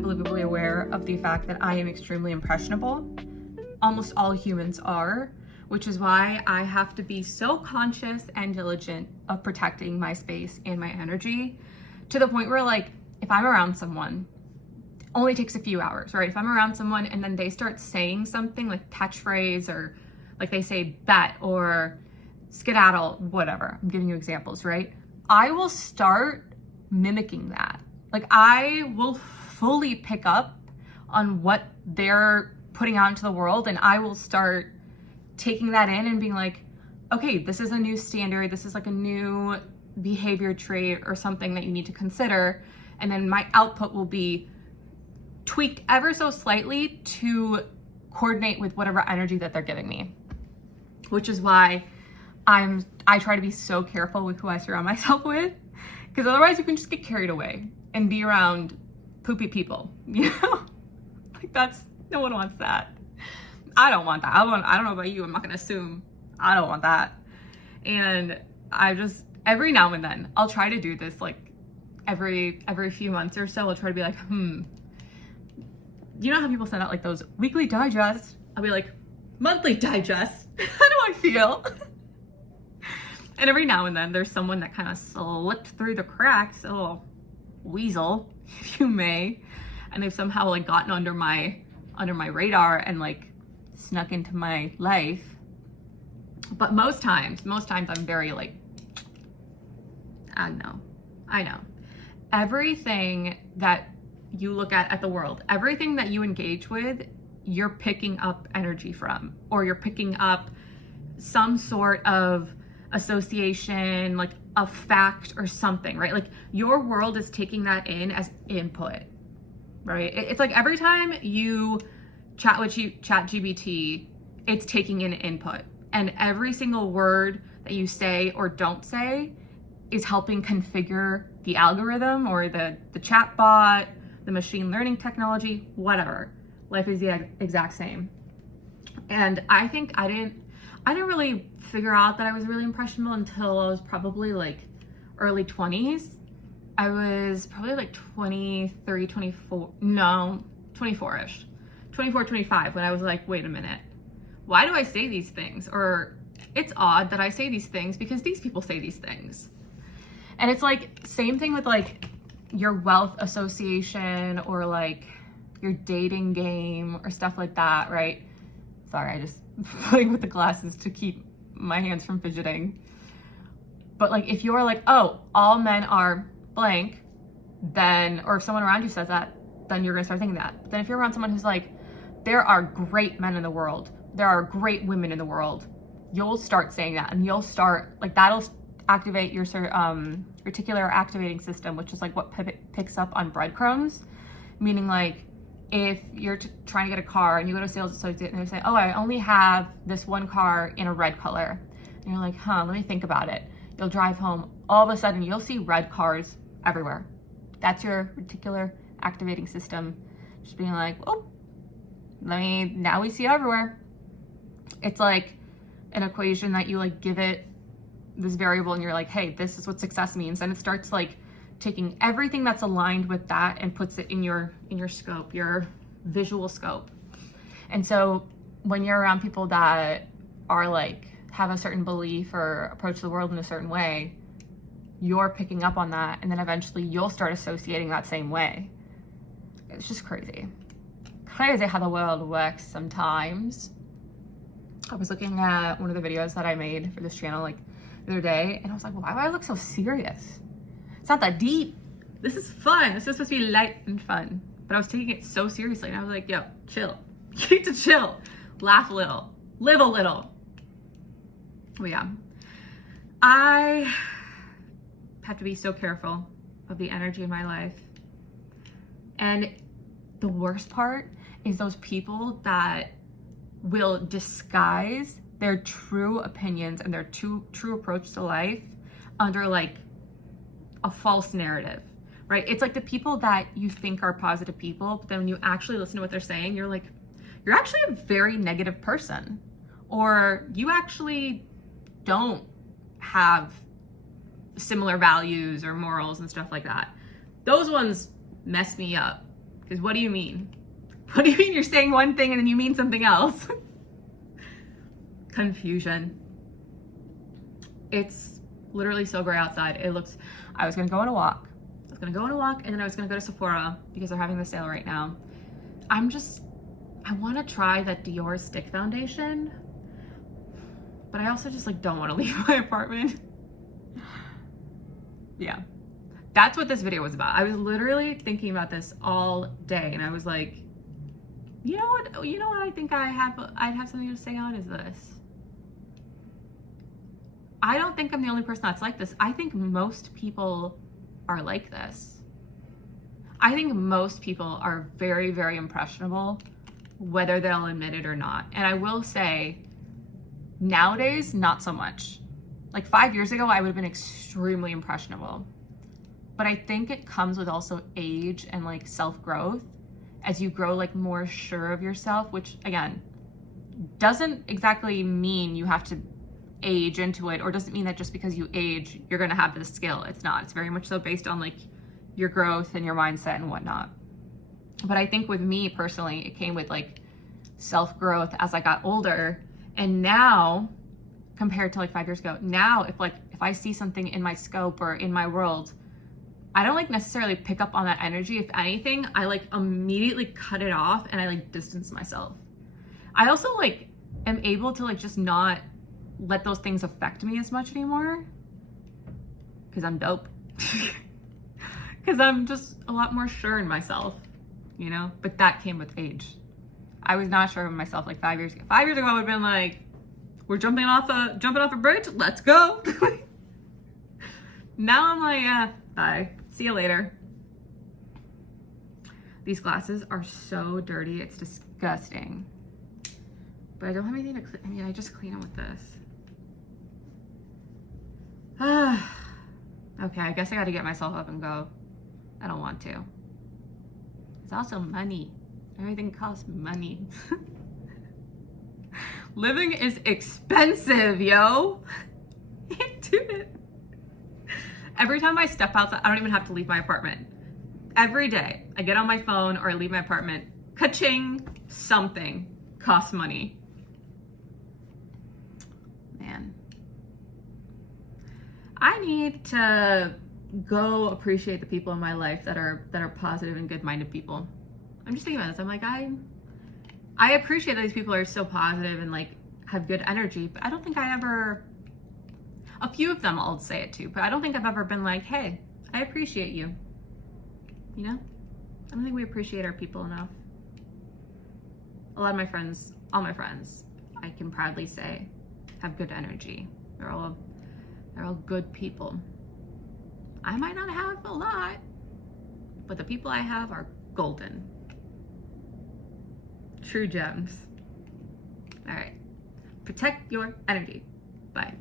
unbelievably aware of the fact that I am extremely impressionable. Almost all humans are, which is why I have to be so conscious and diligent of protecting my space and my energy, to the point where, like, if I'm around someone, only takes a few hours, right? If I'm around someone and then they start saying something like catchphrase, or like they say bet or skedaddle, whatever, I'm giving you examples, right? I will start mimicking that. Like, I will fully pick up on what they're putting out into the world, and I will start taking that in and being like, okay, this is a new standard, this is like a new behavior trait or something that you need to consider. And then my output will be tweaked ever so slightly to coordinate with whatever energy that they're giving me. Which is why I try to be so careful with who I surround myself with, because otherwise you can just get carried away and be around poopy people, you know? Like, no one wants that. I don't want that. I don't know about you, I'm not gonna assume. I don't want that. And I just, every now and then, I'll try to do this, like every few months or so, I'll try to be like, you know how people send out like those weekly digests? I'll be like, monthly digest. How do I feel? And every now and then there's someone that kind of slipped through the cracks, a little weasel, if you may, and they've somehow like gotten under my radar and like snuck into my life. But most times I'm very like, I know. Everything that you look at the world, everything that you engage with, you're picking up energy from, or you're picking up some sort of association, like a fact or something, right? Like, your world is taking that in as input, right? It's like every time you chat with ChatGPT, it's taking in input, and every single word that you say or don't say is helping configure the algorithm or the chat bot, the machine learning technology, whatever. Life is the exact same. And I think I didn't really figure out that I was really impressionable until I was probably like early 20s. I was probably like 23, 24, no, 24-ish, 24, 25, when I was like, wait a minute, why do I say these things? Or it's odd that I say these things because these people say these things. And it's like, same thing with like your wealth association or like your dating game or stuff like that, right? Sorry, I just playing with the glasses to keep my hands from fidgeting. But like, if you're like, oh, all men are blank, then, or if someone around you says that, then you're gonna start thinking that. But then if you're around someone who's like, there are great men in the world, there are great women in the world, you'll start saying that, and you'll start, like, that'll activate your reticular activating system, which is like what picks up on breadcrumbs. Meaning, like, if you're trying to get a car and you go to a sales associate and they say, oh, I only have this one car in a red color. And you're like, let me think about it. You'll drive home. All of a sudden, you'll see red cars everywhere. That's your reticular activating system just being like, oh, now we see it everywhere. It's like an equation that you like give it this variable and you're like, hey, this is what success means. And it starts like taking everything that's aligned with that and puts it in your scope, your visual scope. And so when you're around people that are like, have a certain belief or approach the world in a certain way, you're picking up on that, and then eventually you'll start associating that same way. It's just crazy. Crazy how the world works sometimes. I was looking at one of the videos that I made for this channel like the other day, and I was like, why do I look so serious? It's not that deep. This is fun. This is supposed to be light and fun. But I was taking it so seriously, and I was like, yo, chill. You need to chill. Laugh a little. Live a little. But yeah, I have to be so careful of the energy in my life. And the worst part is those people that will disguise their true opinions and their true approach to life under like a false narrative, right? It's like the people that you think are positive people, but then when you actually listen to what they're saying, you're like, you're actually a very negative person, or you actually don't have similar values or morals and stuff like that. Those ones mess me up, Because what do you mean? What do you mean you're saying one thing and then you mean something else? Confusion. It's literally so gray outside. I was gonna go on a walk. And then I was gonna go to Sephora because they're having the sale right now. I wanna try that Dior stick foundation, but I also just like don't wanna leave my apartment. Yeah, that's what this video was about. I was literally thinking about this all day and I was like, you know what I think I'd have something to say on is this. I don't think I'm the only person that's like this. I think most people are like this. I think most people are very, very impressionable, whether they'll admit it or not. And I will say, nowadays, not so much. Like 5 years ago, I would have been extremely impressionable. But I think it comes with also age and like self-growth as you grow like more sure of yourself, which again, doesn't exactly mean you have to age into it, or doesn't mean that just because you age, you're gonna have this skill. It's not. It's very much so based on like your growth and your mindset and whatnot. But I think with me personally, it came with like self-growth as I got older. And now, compared to like 5 years ago, now if I see something in my scope or in my world, I don't like necessarily pick up on that energy. If anything, I like immediately cut it off and I like distance myself. I also like am able to like just not let those things affect me as much anymore because I'm dope. Because I'm just a lot more sure in myself, you know? But that came with age. I was not sure of myself like 5 years ago. 5 years ago, I would have been like, we're jumping off a bridge, let's go. Now I'm like, yeah, bye. See you later. These glasses are so dirty, it's disgusting. But I don't have anything to clean. I mean, I just clean them with this. Okay, I guess I gotta get myself up and go. I don't want to. It's also money. Everything costs money. Living is expensive, yo. Can't do it. Every time I step outside, I don't even have to leave my apartment. Every day, I get on my phone or I leave my apartment. Ka-ching, something costs money. Man. I need to go appreciate the people in my life that are positive and good-minded people. I'm just thinking about this. I'm like, I appreciate that these people are so positive and like have good energy, but I don't think a few of them I'll say it to, but I don't think I've ever been like, hey, I appreciate you. You know? I don't think we appreciate our people enough. A lot of my friends, all my friends, I can proudly say, have good energy. They're all good people. I might not have a lot, but the people I have are golden. True gems. All right. Protect your energy. Bye.